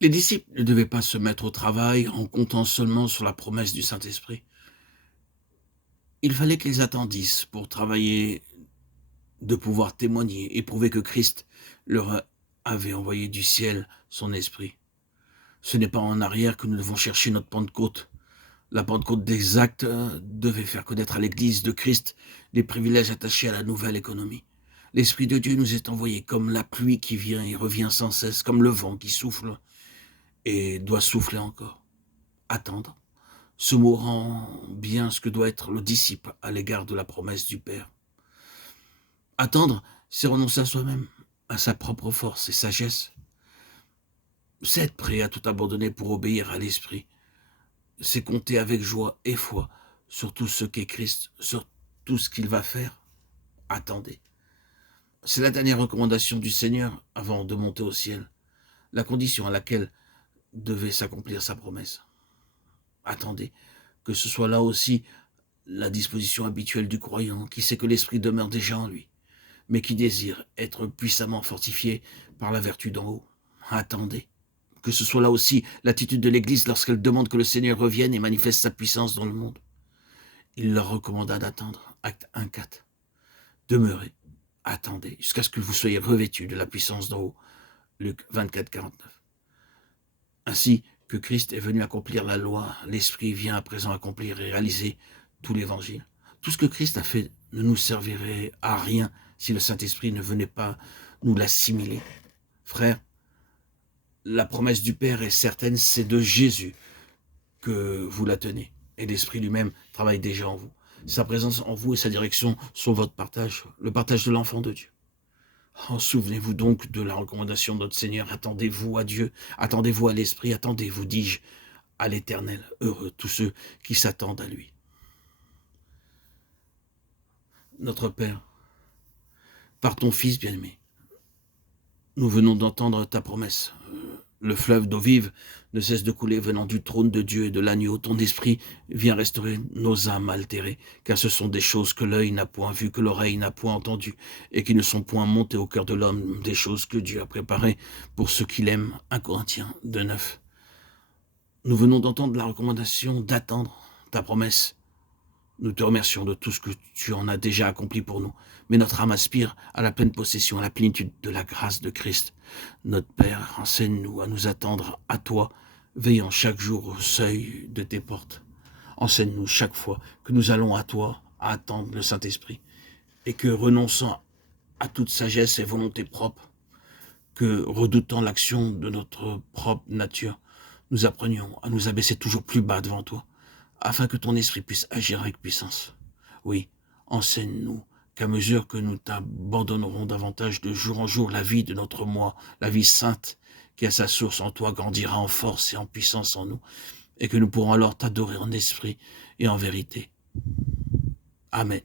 Les disciples ne devaient pas se mettre au travail en comptant seulement sur la promesse du Saint-Esprit. Il fallait qu'ils attendissent pour travailler, de pouvoir témoigner et prouver que Christ leur avait envoyé du ciel son esprit. Ce n'est pas en arrière que nous devons chercher notre Pentecôte. La Pentecôte des actes devait faire connaître à l'Église de Christ les privilèges attachés à la nouvelle économie. L'Esprit de Dieu nous est envoyé comme la pluie qui vient et revient sans cesse, comme le vent qui souffle et doit souffler encore. Attendre. Ce mot rend bien ce que doit être le disciple à l'égard de la promesse du Père. Attendre, c'est renoncer à soi-même, à sa propre force et sagesse. C'est être prêt à tout abandonner pour obéir à l'Esprit. C'est compter avec joie et foi sur tout ce qu'est Christ, sur tout ce qu'il va faire. Attendez. C'est la dernière recommandation du Seigneur avant de monter au ciel, la condition à laquelle devait s'accomplir sa promesse. Attendez, que ce soit là aussi la disposition habituelle du croyant qui sait que l'Esprit demeure déjà en lui, mais qui désire être puissamment fortifié par la vertu d'en haut. Attendez. Que ce soit là aussi l'attitude de l'Église lorsqu'elle demande que le Seigneur revienne et manifeste sa puissance dans le monde. Il leur recommanda d'attendre. Acte 1:4. Demeurez, attendez, jusqu'à ce que vous soyez revêtus de la puissance d'en haut. Luc 24:49. Ainsi que Christ est venu accomplir la loi, l'Esprit vient à présent accomplir et réaliser tout l'Évangile. Tout ce que Christ a fait ne nous servirait à rien si le Saint-Esprit ne venait pas nous l'assimiler. Frères, la promesse du Père est certaine, c'est de Jésus que vous la tenez. Et l'Esprit lui-même travaille déjà en vous. Sa présence en vous et sa direction sont votre partage, le partage de l'enfant de Dieu. Oh, souvenez-vous donc de la recommandation de notre Seigneur. Attendez-vous à Dieu, attendez-vous à l'Esprit, attendez-vous, dis-je, à l'Éternel. Heureux tous ceux qui s'attendent à lui. Notre Père, par ton Fils bien-aimé, nous venons d'entendre ta promesse. Le fleuve d'eau vive ne cesse de couler venant du trône de Dieu et de l'agneau. Ton esprit vient restaurer nos âmes altérées, car ce sont des choses que l'œil n'a point vues, que l'oreille n'a point entendues, et qui ne sont point montées au cœur de l'homme, des choses que Dieu a préparées pour ceux qui l'aiment. 1 Corinthiens 2:9. Nous venons d'entendre la recommandation d'attendre ta promesse. Nous te remercions de tout ce que tu en as déjà accompli pour nous. Mais notre âme aspire à la pleine possession, à la plénitude de la grâce de Christ. Notre Père, enseigne-nous à nous attendre à toi, veillant chaque jour au seuil de tes portes. Enseigne-nous chaque fois que nous allons à toi, à attendre le Saint-Esprit, et que, renonçant à toute sagesse et volonté propre, que, redoutant l'action de notre propre nature, nous apprenions à nous abaisser toujours plus bas devant toi, afin que ton esprit puisse agir avec puissance. Oui, enseigne-nous qu'à mesure que nous t'abandonnerons davantage de jour en jour, la vie de notre moi, la vie sainte, qui a sa source en toi, grandira en force et en puissance en nous, et que nous pourrons alors t'adorer en esprit et en vérité. Amen.